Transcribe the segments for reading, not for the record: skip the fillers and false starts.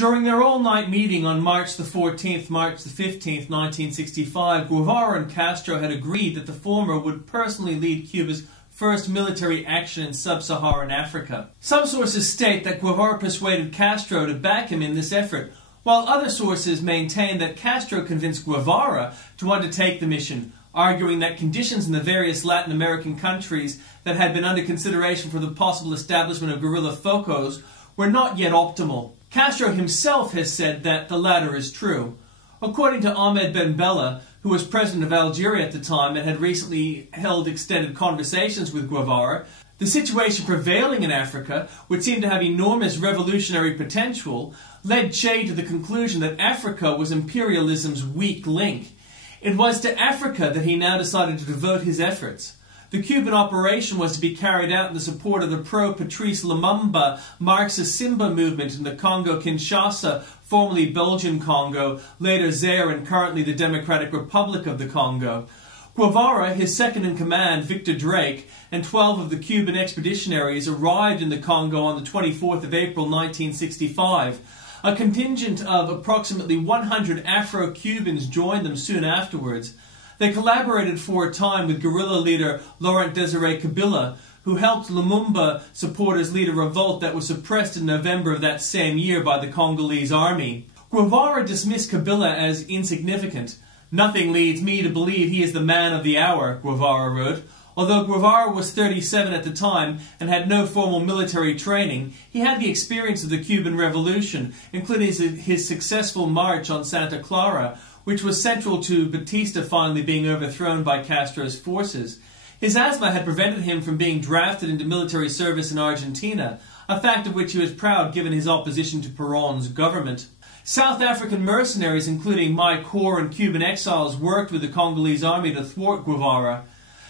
During their all-night meeting on March the 14th, March the 15th, 1965, Guevara and Castro had agreed that the former would personally lead Cuba's first military action in Sub-Saharan Africa. Some sources state that Guevara persuaded Castro to back him in this effort, while other sources maintain that Castro convinced Guevara to undertake the mission, arguing that conditions in the various Latin American countries that had been under consideration for the possible establishment of guerrilla focos were not yet optimal. Castro himself has said that the latter is true. According to Ahmed Ben Bella, who was president of Algeria at the time and had recently held extended conversations with Guevara, the situation prevailing in Africa, which seemed to have enormous revolutionary potential, led Che to the conclusion that Africa was imperialism's weak link. It was to Africa that he now decided to devote his efforts. The Cuban operation was to be carried out in the support of the pro-Patrice Lumumba Marxist Simba movement in the Congo-Kinshasa, formerly Belgian Congo, later Zaire and currently the Democratic Republic of the Congo. Guevara, his second-in-command, Victor Drake, and 12 of the Cuban expeditionaries arrived in the Congo on the 24th of April 1965. A contingent of approximately 100 Afro-Cubans joined them soon afterwards. They collaborated for a time with guerrilla leader Laurent Désiré Kabila, who helped Lumumba supporters lead a revolt that was suppressed in November of that same year by the Congolese army. Guevara dismissed Kabila as insignificant. "Nothing leads me to believe he is the man of the hour," Guevara wrote. Although Guevara was 37 at the time and had no formal military training, he had the experience of the Cuban Revolution, including his successful march on Santa Clara, which was central to Batista finally being overthrown by Castro's forces. His asthma had prevented him from being drafted into military service in Argentina, a fact of which he was proud given his opposition to Perón's government. South African mercenaries, including My Corps and Cuban exiles, worked with the Congolese army to thwart Guevara.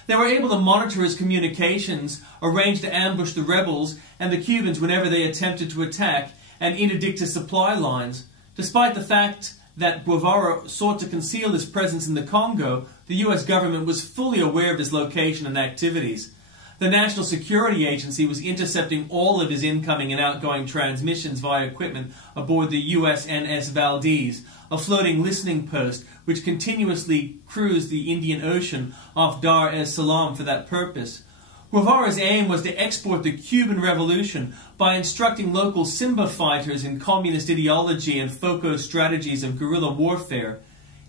They were able to monitor his communications, arrange to ambush the rebels and the Cubans whenever they attempted to attack, and interdict his supply lines. Despite the fact that Guevara sought to conceal his presence in the Congo, the U.S. government was fully aware of his location and activities. The National Security Agency was intercepting all of his incoming and outgoing transmissions via equipment aboard the USNS Valdez, a floating listening post which continuously cruised the Indian Ocean off Dar es Salaam for that purpose. Guevara's aim was to export the Cuban Revolution by instructing local Simba fighters in communist ideology and focos strategies of guerrilla warfare.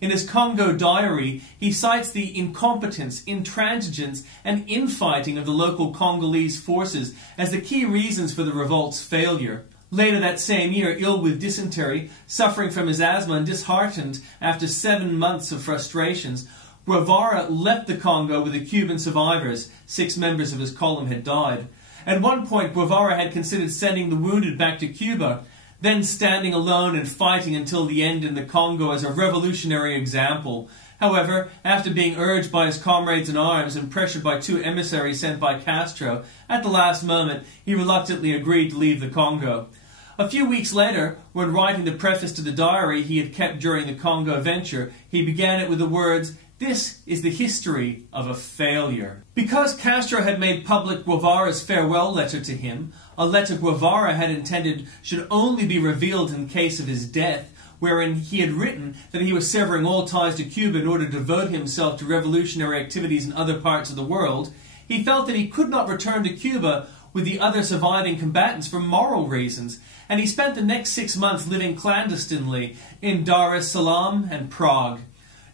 In his Congo diary, he cites the incompetence, intransigence, and infighting of the local Congolese forces as the key reasons for the revolt's failure. Later that same year, ill with dysentery, suffering from his asthma and disheartened after 7 months of frustrations, Guevara left the Congo with the Cuban survivors. 6 members of his column had died. At one point, Guevara had considered sending the wounded back to Cuba, then standing alone and fighting until the end in the Congo as a revolutionary example. However, after being urged by his comrades in arms and pressured by 2 emissaries sent by Castro, at the last moment he reluctantly agreed to leave the Congo. A few weeks later, when writing the preface to the diary he had kept during the Congo venture, he began it with the words, "This is the history of a failure." Because Castro had made public Guevara's farewell letter to him, a letter Guevara had intended should only be revealed in case of his death, wherein he had written that he was severing all ties to Cuba in order to devote himself to revolutionary activities in other parts of the world, he felt that he could not return to Cuba with the other surviving combatants for moral reasons, and he spent the next 6 months living clandestinely in Dar es Salaam and Prague.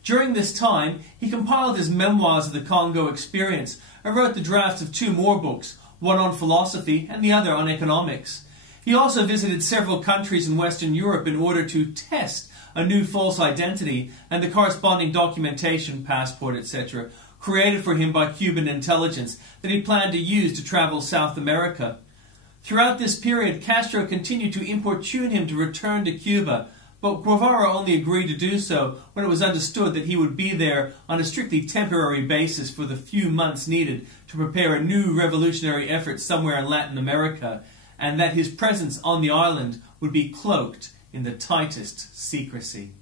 During this time, he compiled his memoirs of the Congo experience and wrote the drafts of 2 more books, one on philosophy and the other on economics. He also visited several countries in Western Europe in order to test a new false identity and the corresponding documentation, passport, etc., created for him by Cuban intelligence that he planned to use to travel South America. Throughout this period, Castro continued to importune him to return to Cuba, but Guevara only agreed to do so when it was understood that he would be there on a strictly temporary basis for the few months needed to prepare a new revolutionary effort somewhere in Latin America, and that his presence on the island would be cloaked in the tightest secrecy.